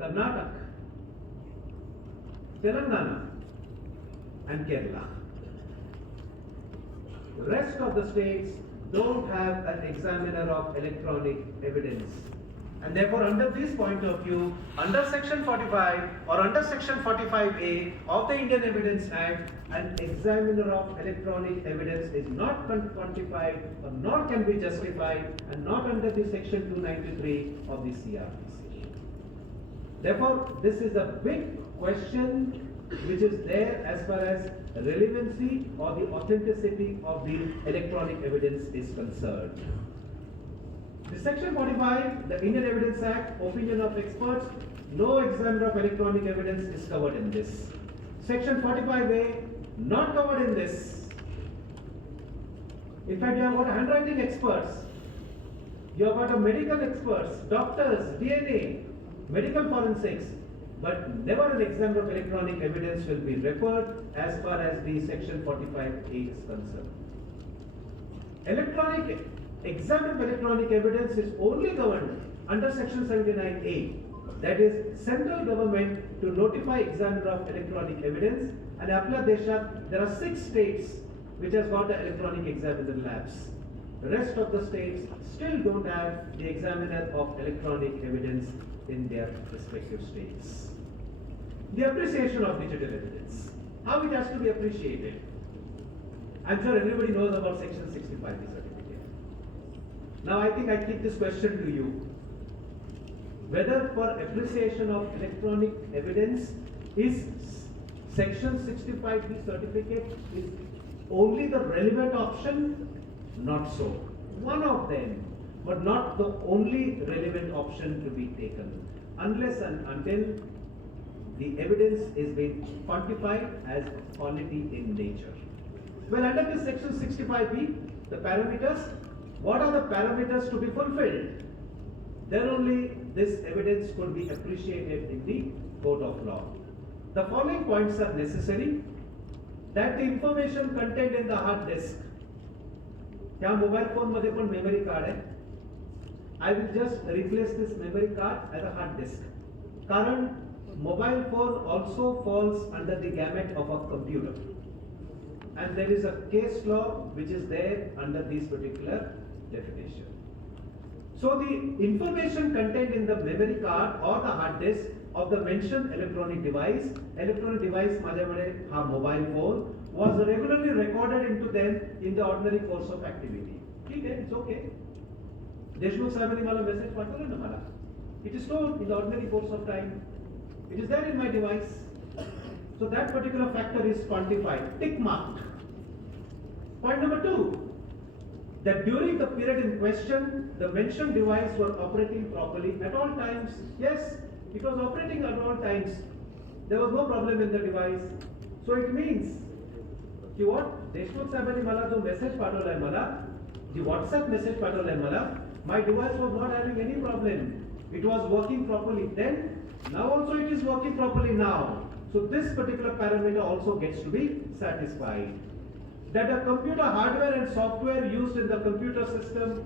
Karnataka, Telangana, and Kerala. The rest of the states don't have an examiner of electronic evidence. And therefore, under this point of view, under Section 45 or under Section 45A of the Indian Evidence Act, an examiner of electronic evidence is not quantified or nor can be justified, and not under the Section 293 of the CRPC. Therefore, this is a big question which is there as far as relevancy or the authenticity of the electronic evidence is concerned. The Section 45, the Indian Evidence Act, opinion of experts, no examiner of electronic evidence is covered in this. Section 45A, not covered in this. In fact, you have got handwriting experts, you have got a medical experts, doctors, DNA, medical forensics, but never an examiner of electronic evidence will be referred as far as the Section 45A is concerned. Examiner of electronic evidence is only governed under Section 79A, that is central government to notify examiner of electronic evidence, and apna deshat there are 6 states which has got the electronic examiner labs. The rest of the states still don't have the examiner of electronic evidence in their respective states. The appreciation of digital evidence, how it has to be appreciated. I'm sure everybody knows about Section 65 certificate. Now I think I keep this question to you. Whether for appreciation of electronic evidence is Section 65B certificate is only the relevant option? Not so. One of them, but not the only relevant option to be taken, unless and until the evidence is being quantified as quality in nature. Well, under this Section 65B, the parameters, what are the parameters to be fulfilled? Then only this evidence could be appreciated in the court of law. The following points are necessary: that the information contained in the hard disk, क्या mobile phone मध्ये पण memory card है, I will just replace this memory card as a hard disk. कारण mobile phone also falls under the gamut of a computer, and there is a case law which is there under this particular definition. So the information contained in the memory card or the hard disk of the mentioned electronic device माझ्याकडे हा mobile phone, was regularly recorded into them in the ordinary course of activity. ठीक है, it's okay. Deshmukh साहेबांनी मला message पाठवलं ना मला. It is stored in the ordinary course of time. It is there in my device. So that particular factor is quantified, tick marked. Point number 2, that during the period in question, the mentioned device was operating properly at all times. Yes, it was operating at all times. There was no problem in the device. So it means कि what Deshmukh साहेबांनी मला जो message पाठवलाय मला, the WhatsApp message पाठवलाय मला, my device was not having any problem. It was working properly then. Now also it is working properly now. So this particular parameter also gets to be satisfied. That the computer hardware and software used in the computer system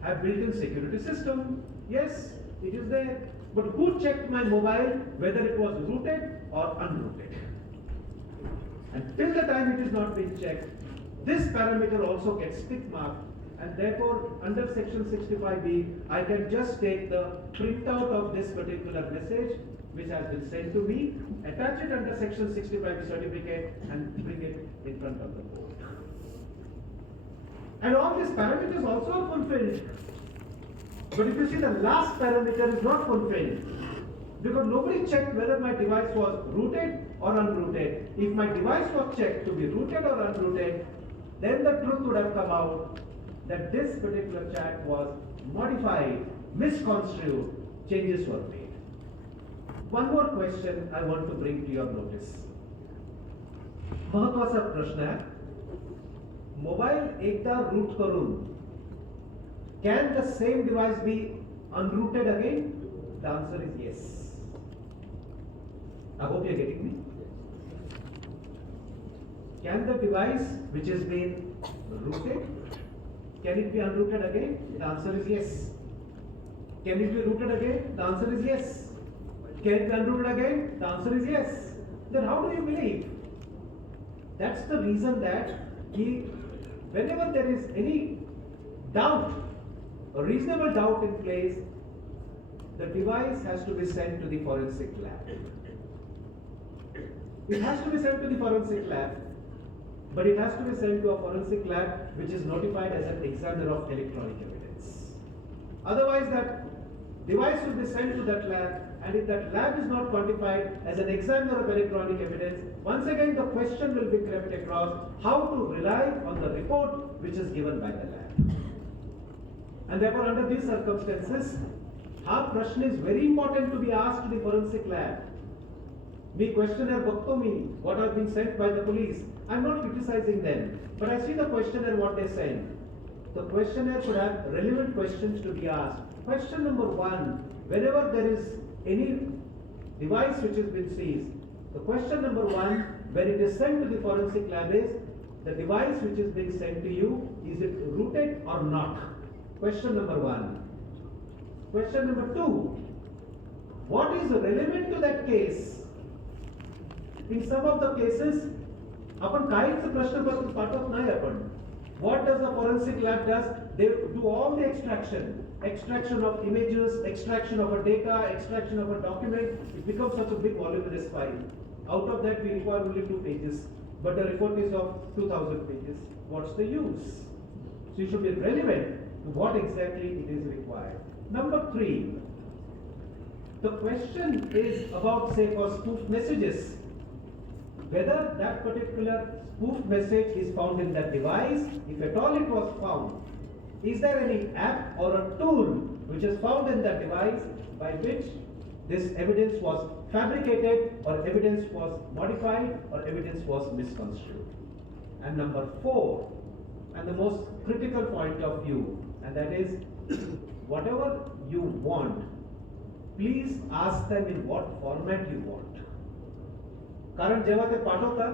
have built-in security system. Yes, it is there. But who checked my mobile whether it was rooted or unrooted? And till the time it is not being checked, this parameter also gets tick marked, and therefore under Section 65B, I can just take the printout of this particular message which has been sent to me, attach it under Section 65B certificate and bring it in front of the court. And all these parameters also are fulfilled. But if you see, the last parameter is not fulfilled, because nobody checked whether my device was rooted or unrooted. If my device was checked to be rooted or unrooted, then the truth would have come out that this particular chat was modified, misconstrued, changes were made. One more question I want to bring to your notice. महत्वाचा प्रश्न आहे, mobile एकदा root करून can the same device be unrooted again? The answer is yes. I hope you are getting me. Can the device which has been rooted, can it be unrooted again? The answer is yes. Can it be rooted again? The answer is yes. Can it be unrooted again? The answer is yes. Then how do you believe? That's the reason that whenever there is any doubt, a reasonable doubt in place, the device has to be sent to the forensic lab. It has to be sent to the forensic lab, but it has to be sent to a forensic lab which is notified as an examiner of electronic evidence. Otherwise, that device will be sent to that lab, and if that lab is not quantified as an examiner of electronic evidence, once again the question will be crept across how to rely on the report which is given by the lab. And therefore, under these circumstances, our question is very important to be asked to the forensic lab. Me questionnaire bhagto me what are being sent by the police. I'm not criticizing them, but I see the questionnaire what they send. The questionnaire should have relevant questions to be asked. Question number 1, whenever there is any device which has been seized, the question number 1, when it is sent to the forensic lab is, the device which is being sent to you, is it rooted or not? Question number 1. Question number 2, what is relevant to that case? In some of the cases, आपण काहीच प्रश्न पाठवत नाही आपण. What does the forensic lab does? They do all the extraction of images, extraction of a data, extraction of a document. It becomes such a big voluminous file. Out of that, we require only 2 pages, but the report is of 2,000 pages. What's the use? So you should be relevant to what exactly it is required. Number 3, the question is about, say, for spoof messages. Whether that particular spoof message is found in that device, if at all it was found, is there any app or a tool which is found in that device by which this evidence was fabricated, or evidence was modified, or evidence was misconstrued? And number 4, and the most critical point of view, and that is, whatever you want, please ask them in what format you want. कारण जेव्हा ते पाठवतात,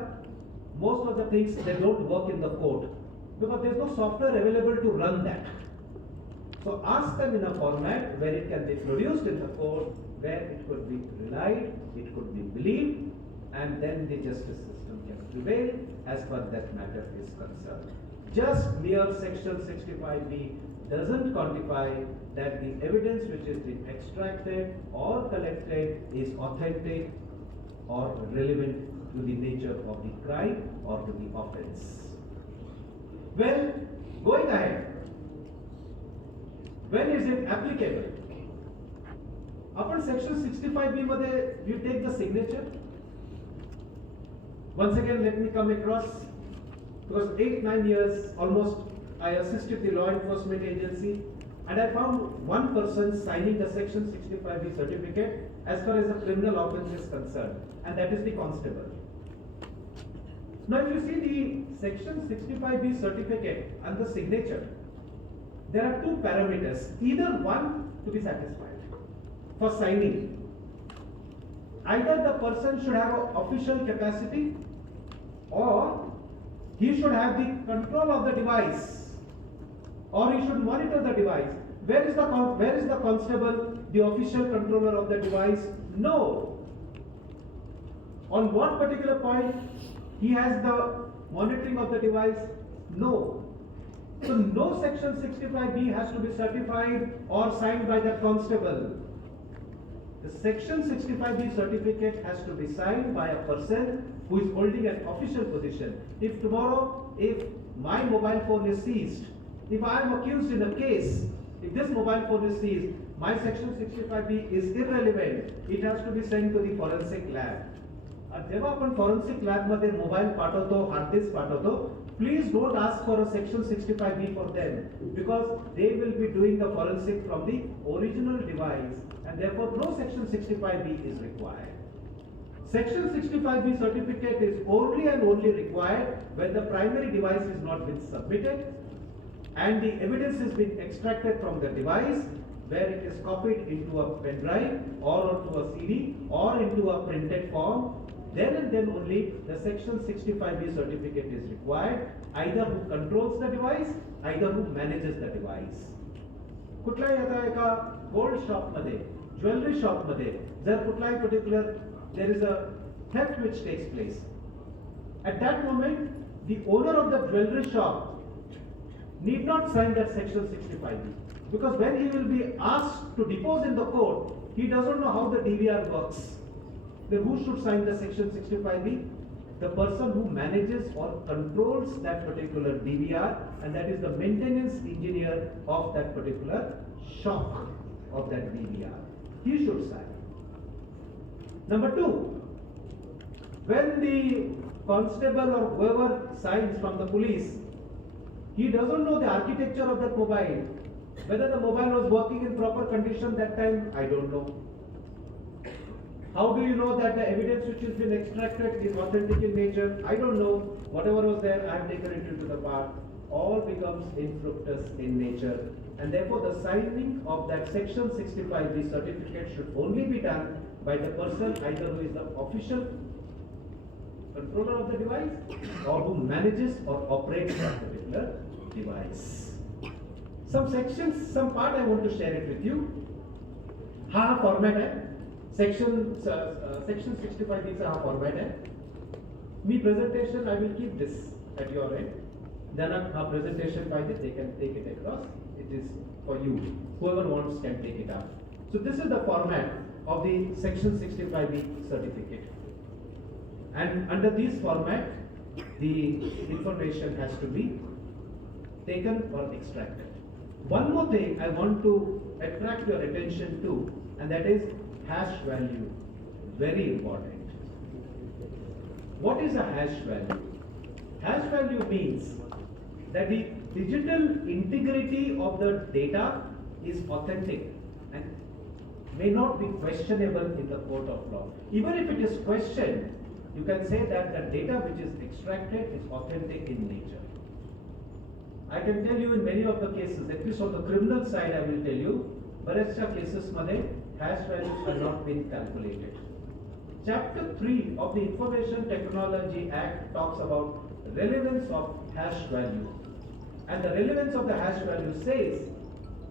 most of the things they don't work in the code because there is no software available to run that. So ask them in a format where it can be produced in the code, where it could be relied, it could be believed, and then the justice system can prevail as far as that matter is concerned. Just mere section 65B doesn't quantify that the evidence which is being extracted or collected is authentic or relevant to the nature of the crime or to the offense. Well, going ahead, when is it applicable? Upon section 65B मध्ये you take the signature. Once again, let me come across, because 8-9 years almost I assisted the law enforcement agency, and I found one person signing the section 65B certificate as far as a criminal offense is concerned, and that is the constable. Now if you see the section 65B certificate and the signature, there are 2 parameters, either one to be satisfied for signing. Either the person should have an official capacity, or he should have the control of the device, or he should monitor the device. Where is the constable, the official controller of the device? No. On what particular point he has the monitoring of the device? No. So no section 65B has to be certified or signed by the constable. The section 65B certificate has to be signed by a person who is holding an official position. If tomorrow, if my mobile phone is seized, if I am accused in a case, if this mobile phone is seized, my section 65B is irrelevant. It has to be sent to the forensic lab. जेव्हा आपण forensic lab मध्ये mobile पाठवतो, hard disk पाठवतो, please don't ask for a section 65B for them, because they will be doing the forensic from the original device, and therefore no section 65B is required. Section 65B certificate is only and only required when the primary device is not been submitted and the evidence is being extracted from the device, where it is copied into a pen drive or onto a CD or into a printed form. Then and then only the section 65B certificate is required, either who controls the device, either who manages the device. कुठल्याही आता एका gold shop मध्ये, jewellery shop मध्ये जर कुठलाही particular there is a theft which takes place. At that moment, the owner of the jewelry shop need not sign that section 65B, because when he will be asked to depose in the court, he doesn't know how the DVR works. Then who should sign the section 65B? The person who manages or controls that particular DVR, and that is the maintenance engineer of that particular shop of that DVR. He should sign. Number two, when the constable or whoever signs from the police, he doesn't know the architecture of that mobile. Whether the mobile was working in proper condition that time, I don't know. How do you know that the evidence which has been extracted is authentic in nature? I don't know. Whatever was there, I have taken it into the part. All becomes infructuous in nature. And therefore, the signing of that section 65B certificate should only be done by the person either who is the official controller of the device or who manages or operates that particular device. Some sections, some part I want to share it with you. हाँ format है. Section 65B चा हा format है. Me presentation I will keep this at your end. Then a presentation by this they can take it across. It is for you. Whoever wants can take it up. So this is the format of the section 65B certificate. And under this format, the information has to be taken or extracted. One more thing I want to attract your attention to, and that is hash value. Very important. What is a hash value? Hash value means that the digital integrity of the data is authentic and may not be questionable in the court of law. Even if it is questioned, you can say that the data which is extracted is authentic in nature. I can tell you in many of the cases, at least on the criminal side I will tell you, बऱ्याचशा cases मध्ये hash values have not been calculated. Chapter 3 of the Information Technology Act talks about relevance of hash value. And the relevance of the hash value says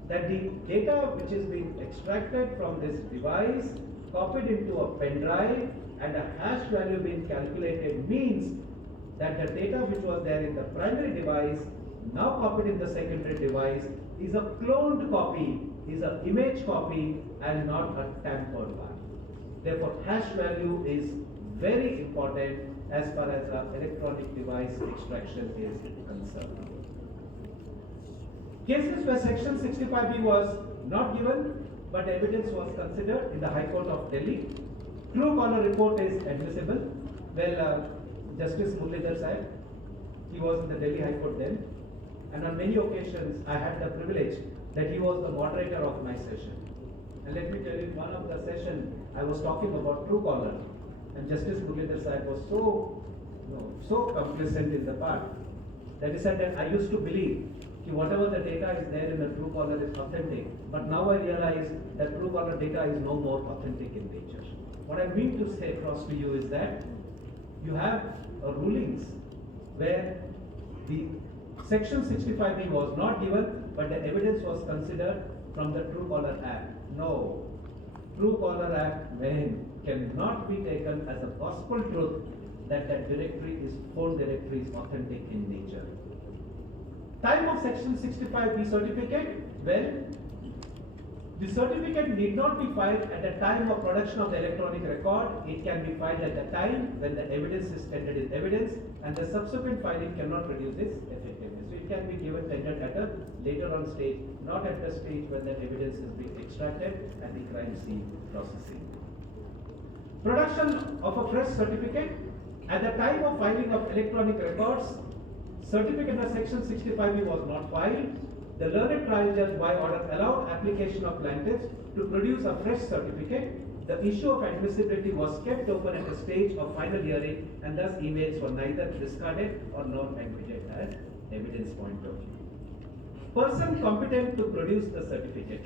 that the data which is being extracted from this device, copied into a pen drive, and a hash value being calculated means that the data which was there in the primary device, now copied in the secondary device, is a cloned copy, is an image copy, and not a tampered one. Therefore, hash value is very important as far as electronic device extraction is concerned. Cases where section 65B was not given, but evidence was considered in the High Court of Delhi. True caller report is admissible. Well, Justice Muralidhar Sahib, he was in the Delhi High Court then, and on many occasions I had the privilege that he was the moderator of my session. And let me tell you, one of the session I was talking about true caller, and Justice Muralidhar Sahib was so complacent in the part that he said that I used to believe that whatever the data is there in the true caller is authentic, but now I realize that true caller data is no more authentic in nature. What I mean to say across to you is that you have rulings where the section 65B was not given, but the evidence was considered from the True Caller Act. No, True Caller Act cannot be taken as a gospel truth that phone directory is authentic in nature. Time of section 65B certificate, well, the certificate need not be filed at the time of production of the electronic record. It can be filed at the time when the evidence is tendered as evidence, and the subsequent filing cannot reduce its effectiveness. So it can be given tendered at a later on stage, not at the stage when the evidence is being extracted and the crime scene processing. Production of a fresh certificate. At the time of filing of electronic records, certificate under section 65B was not filed. The learned trial judge by order allowed application of plaintiffs to produce a fresh certificate. The issue of admissibility was kept open at the stage of final hearing, and thus emails were neither discarded or nor admitted as evidence point of view. Person competent to produce the certificate.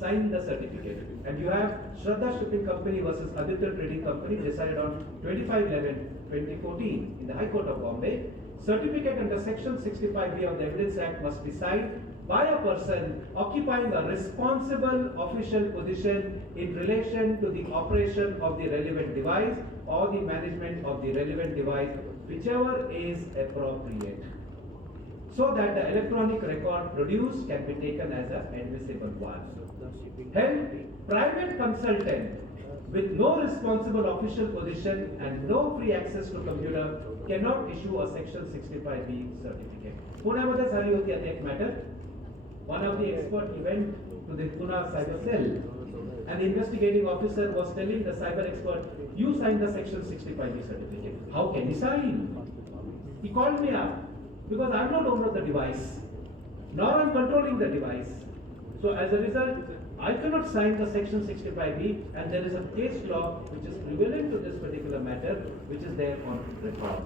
Sign the certificate. And you have Shraddha Shipping Company versus Aditya Trading Company decided on 25/11/2014 in the High Court of Bombay. Certificate under section 65B of the Evidence Act must be signed by a person occupying a responsible official position in relation to the operation of the relevant device or the management of the relevant device, whichever is appropriate, so that the electronic record produced can be taken as an admissible one. Hence, private consultant with no responsible official position and no free access to computer cannot issue a section 65B certificate. पुण्यामध्ये झाली होती आता एक matter. One of the experts went to the Pune cyber cell, and the investigating officer was telling the cyber expert, "You signed the section 65B certificate. How can he sign?" He called me up because I'm not owner of the device, nor I'm controlling the device. So as a result, I cannot sign the section 65B, and there is a case law which is prevalent to this particular matter, which is there on record.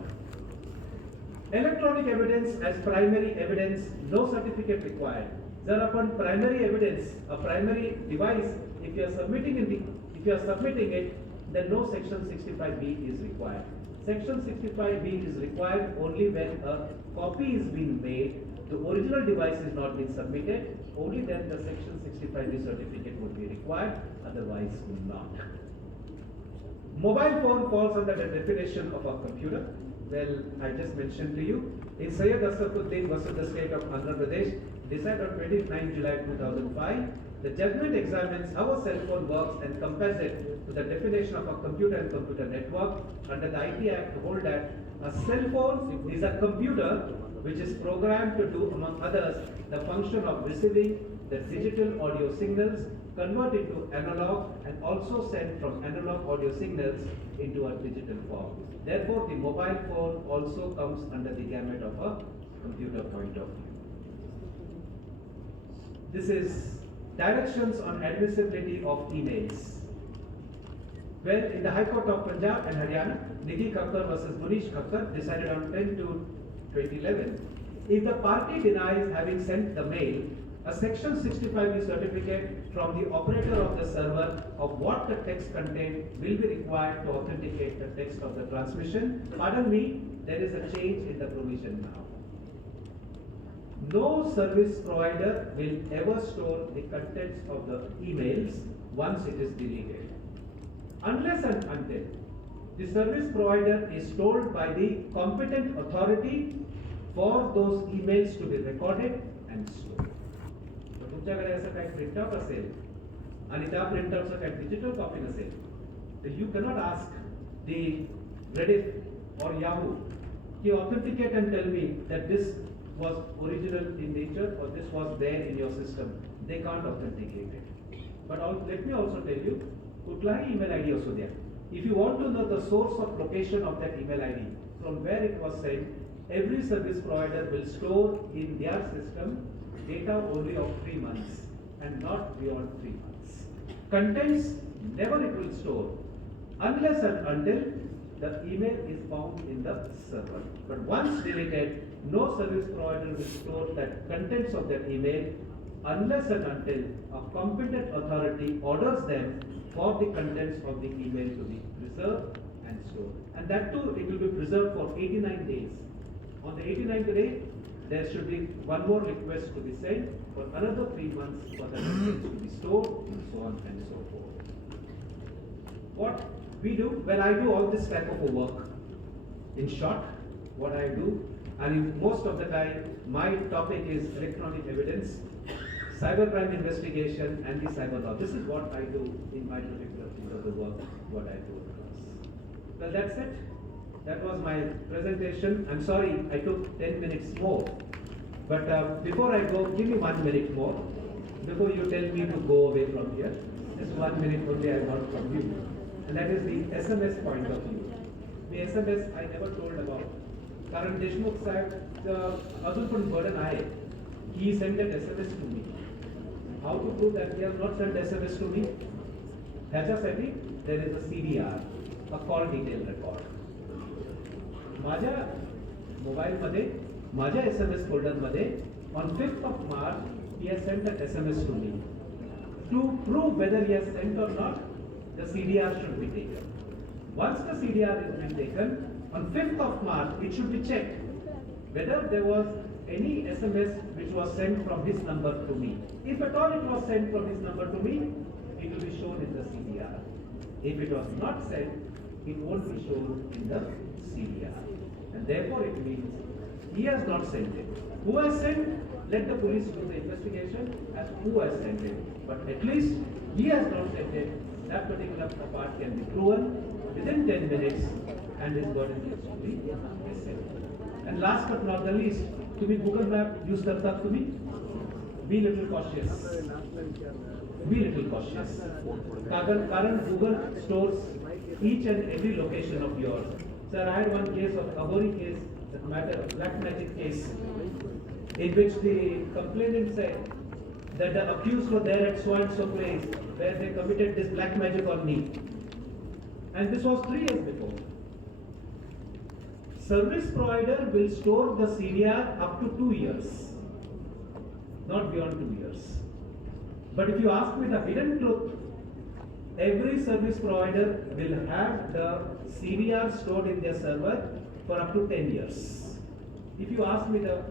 Electronic evidence as primary evidence, no certificate required. There upon primary evidence, a primary device, if you are submitting it, then no section 65B is required. Section 65B is required only when a copy is being made, the original device is not being submitted, only then the section 65B certificate would be required, otherwise not. Mobile phone falls under the definition of a computer. Well, I just mentioned to you, in Syed Assafuddin versus the state of Andhra Pradesh, decided on 29 July 2005, the judgment examines how a cell phone works and compares it to the definition of a computer and computer network. Under the IT Act, hold that a cell phone is a computer which is programmed to do, among others, the function of receiving the digital audio signals, convert into analog, and also send from analog audio signals into a digital form. Therefore, the mobile phone also comes under the gamut of a computer point of view. This is directions on admissibility of emails. Well, in the High Court of Punjab and Haryana, Nidhi Kakkar versus Munish Kakkar decided on 10 to 2011. If the party denies having sent the mail, a section 65B certificate from the operator of the server of what the text contained will be required to authenticate the text of the transmission. Pardon me, there is a change in the provision now. No service provider will ever store the contents of the emails once it is deleted, unless and until the service provider is told by the competent authority for those emails to be recorded and stored. So, तुमच्याकडे असं काही printout असेल आणि त्या प्रिंटआउटचं काही digital copy नसेल, तर you cannot ask the Reddit or Yahoo to authenticate and tell me that this was original in nature or this was there in your system. They can't authenticate it. But let me also tell you, कुठलाही email ID असू द्या, if you want to know the source of location of that email ID, from where it was sent, every service provider will store in their system data only of 3 months and not beyond 3 months. Contents, never it will store unless and until the email is found in the server. But once deleted, no service provider will store that contents of that email unless and until a competent authority orders them for the contents of the email to be preserved and stored. And that too, it will be preserved for 89 days. On the 89th day, there should be one more request to be sent for another 3 months for the contents to be stored, and so on and so forth. What we do, well, I do all this type of a work. In short, what I do, and most of the time, my topic is electronic evidence, cybercrime investigation, and the cyber law. This is what I do in my particular field of the work, what I do across. Well, that's it. That was my presentation. I'm sorry I took 10 minutes more. But before I go, give me 1 minute more. Before you tell me to go away from here. Just 1 minute only I want from you. And that is the SMS point of view. The SMS I never told about. कारण देशमुख साहेब अजून पण burden आहे. He sent an SMS to me. How to prove that he has not sent SMS to me? ह्याच्यासाठी there is a CDR, a call detail record. माझ्या मोबाईलमध्ये माझ्या SMS फोल्डरमध्ये on 5th of March he has sent an SMS to me. To prove whether he has sent or not, the CDR should be taken. Once the CDR has been taken, on 5th of March it should be checked whether there was any SMS which was sent from his number to me. If at all it was sent from his number to me, it will be shown in the CDR. If it was not sent, it won't be shown in the CDR. And therefore it means he has not sent it. Who has sent? Let the police do the investigation as who has sent it. But at least he has not sent it. That particular part can be proven within 10 minutes and his body will be sent. And last but not the least, तुम्ही Google Map use करतात तुम्ही? Be little cautious. Be little cautious. कारण Google stores each and every location of yours. Sir, I had one case of Abori case, that matter, black magic case, in which the complainant said that the accused were there at so and so place where they committed this black magic on me. And this was 3 years before. Service provider will store the CDR up to 2 years, not beyond 2 years. But if you ask me the hidden truth, every service provider will have the CDR stored in their server for up to 10 years. If you ask me the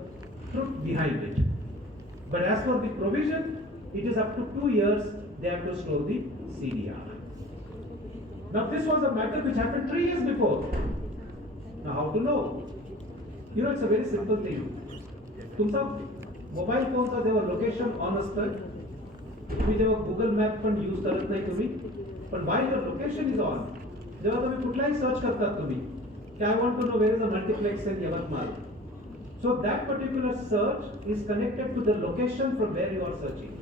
truth behind it. But as for the provision, it is up to 2 years they have to store the CDR. Now this was a matter which happened 3 years before. Now how to know? You know, it's a very simple thing. तुमचा mobile फोनचा जेव्हा location on असतं, तुम्ही जेव्हा Google map पण use करत नाही तुम्ही, पण while your location is on, जेव्हा तुम्ही कुठलाही सर्च करतात तुम्ही, की I want to know where is a multiplex in Yavatmal. So that particular search is connected to the location from where you are searching.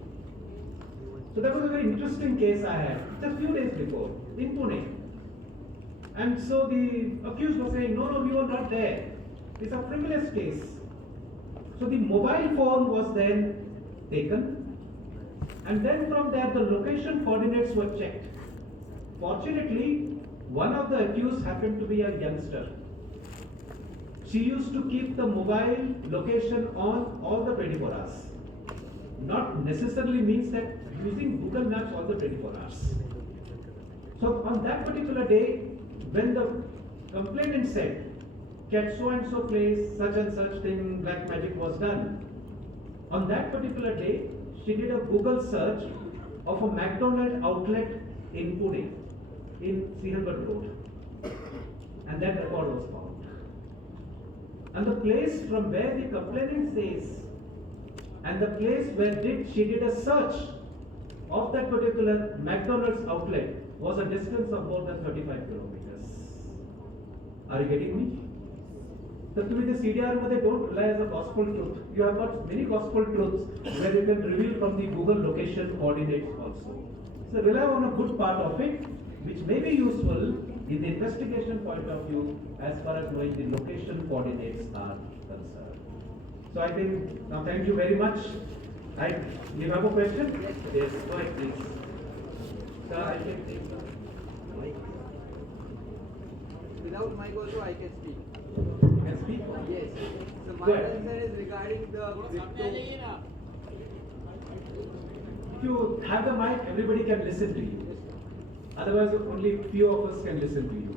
So that was a very interesting case I had just few days before in Pune. And so the accused was saying, no, we were not there. It's a frivolous case. So the mobile phone was then taken, and then from there the location coordinates were checked. Fortunately, one of the accused happened to be a youngster. She used to keep the mobile location on all the 24 hours. Not necessarily means that using Google Maps all the 24 hours. So on that particular day, when the complainant said, at so and so place, such and such thing, black magic was done, on that particular day, she did a Google search of a McDonald's outlet in Pune, in Srihangat Road, and that record was found. And the place from where the complainant says, and the place where she did a search of that particular McDonald's outlet was a distance of more than 35 kilometers. Are you getting me? So to the CDR, they don't rely as a gospel truth. You have got many gospel truths where you can reveal from the Google location coordinates also. So rely on a good part of it, which may be useful in the investigation point of view as far as knowing the location coordinates are concerned. So I think, now thank you very much. You have a question? Yes, go ahead please. Sir, I can take the mic. Without mic also I can speak. You can speak? Yes. So my concern is regarding the crypto. If you have the mic, everybody can listen to you. Otherwise, only few of us can listen to you.